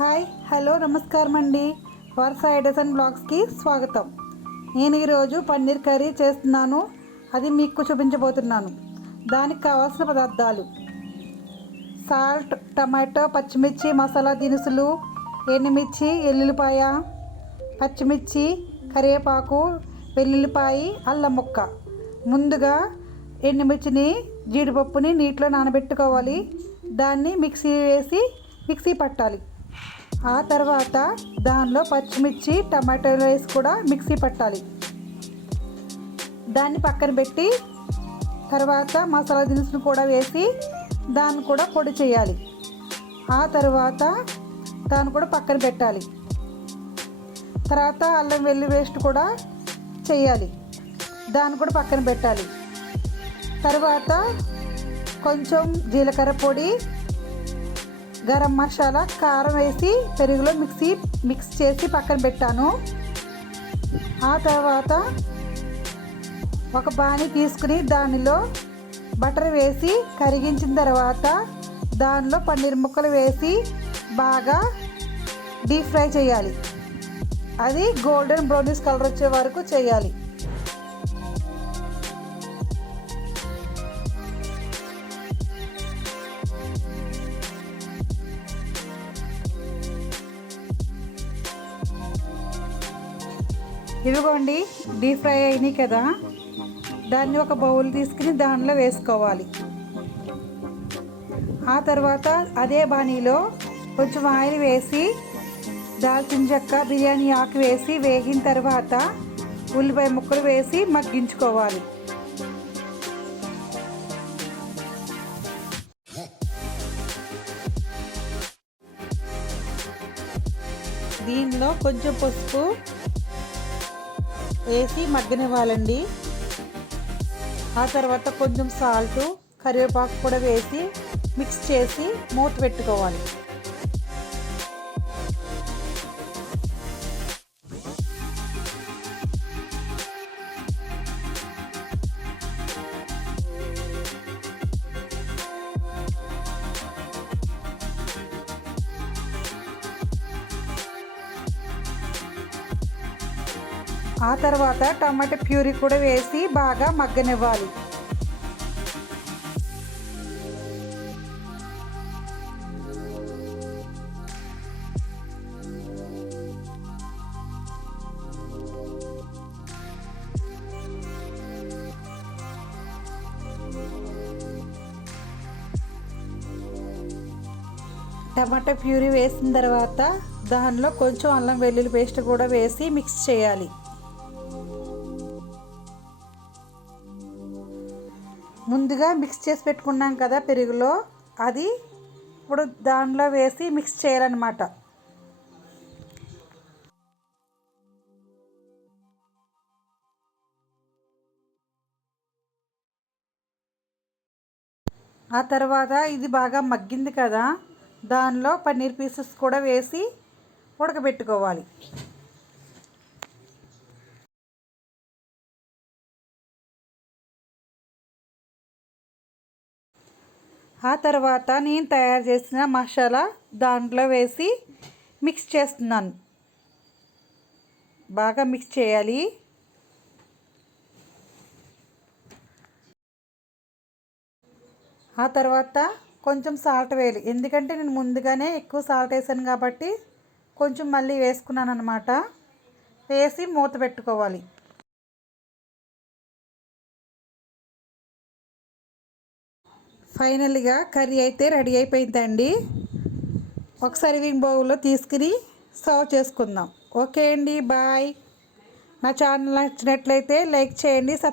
Hi hello నమస్కారం అండి. వర్ష Edison బ్లాగ్స్కి స్వాగతం. నేను ఈరోజు పన్నీర్ కర్రీ చేస్తున్నాను. అది మీకు చూపించబోతున్నాను. దానికి కావాల్సిన పదార్థాలు. సాల్ట్ టమాటో పచ్చిమిర్చి మసాలా దినుసులు ఎండుమిర్చి ఎల్లుల్లిపాయ పచ్చిమిర్చి కరివేపాకు వెల్లుల్లిపాయ అల్లం ముక్క. ముందుగా ఎండుమిర్చిని జీడిపప్పుని నీటిలో నానబెట్టుకోవాలి. దాన్ని మిక్సీ వేసి మిక్సీ పట్టాలి. ఆ తర్వాత దానిలో పచ్చిమిర్చి టమాటోలు వేసి కూడా మిక్సీ పట్టాలి. దాన్ని పక్కన పెట్టి తర్వాత మసాలా దినుసులు కూడా వేసి దాన్ని కూడా పొడి చేయాలి. ఆ తర్వాత దాన్ని కూడా పక్కన పెట్టాలి. తర్వాత అల్లం వెల్లి పేస్ట్ కూడా చేయాలి. దాన్ని కూడా పక్కన పెట్టాలి. తర్వాత కొంచెం జీలకర్ర పొడి గరం మసాలా కారం వేసి పెరుగులో మిక్సీ మిక్స్ చేసి పక్కన పెట్టాను. ఆ తర్వాత ఒక బాణి తీసుకుని దానిలో బటర్ వేసి కరిగించిన తర్వాత దానిలో పన్నీర్ ముక్కలు వేసి బాగా డీప్ ఫ్రై చేయాలి. అది గోల్డెన్ బ్రౌనిష్ కలర్ వచ్చే వరకు చేయాలి. ఇదిగోండి డీప్ ఫ్రై అయినాయి కదా. దాన్ని ఒక బౌల్ తీసుకుని దానిలో వేసుకోవాలి. ఆ తర్వాత అదే బాణీలో కొంచెం ఆయిల్ వేసి దాల్చిన చెక్క బిర్యానీ ఆకు వేసి వేగిన తర్వాత ఉల్లిపాయ ముక్కలు వేసి మగ్గించుకోవాలి. దీనిలో కొంచెం పసుపు వేసి మగ్గనివ్వాలండి. ఆ తర్వాత కొంచెం సాల్ట్ కరివేపాకు కూడా వేసి మిక్స్ చేసి మూత పెట్టుకోవాలి. ఆ తర్వాత టమాటా ప్యూరీ కూడా వేసి బాగా మగ్గనివ్వాలి. టమాటా ప్యూరీ వేసిన తర్వాత దానిలో కొంచెం అల్లం వెల్లుల్లి పేస్ట్ కూడా వేసి మిక్స్ చేయాలి. ముందుగా మిక్స్ చేసి పెట్టుకున్నాం కదా పెరుగులో. అది ఇప్పుడు దానిలో వేసి మిక్స్ చేయాలన్నమాట. ఆ తర్వాత ఇది బాగా మగ్గింది కదా. దానిలో పన్నీర్ పీసెస్ కూడా వేసి ఉడకబెట్టుకోవాలి. ఆ తర్వాత నేను తయారు చేసిన మసాలా దాంట్లో వేసి మిక్స్ చేస్తున్నాను. బాగా మిక్స్ చేయాలి. ఆ తర్వాత కొంచెం సాల్ట్ వేయాలి. ఎందుకంటే నేను ముందుగానే ఎక్కువ సాల్ట్ వేసాను కాబట్టి కొంచెం మళ్ళీ వేసుకున్నాను అనమాట వేసి మూత పెట్టుకోవాలి. ఫైనల్గా కర్రీ అయితే రెడీ అయిపోయిందండి. ఒక సర్వింగ్ బౌల్లో తీసుకుని సర్వ్ చేసుకుందాం. ఓకే అండి బాయ్. నా ఛానల్ నచ్చినట్లయితే లైక్ చేయండి సబ్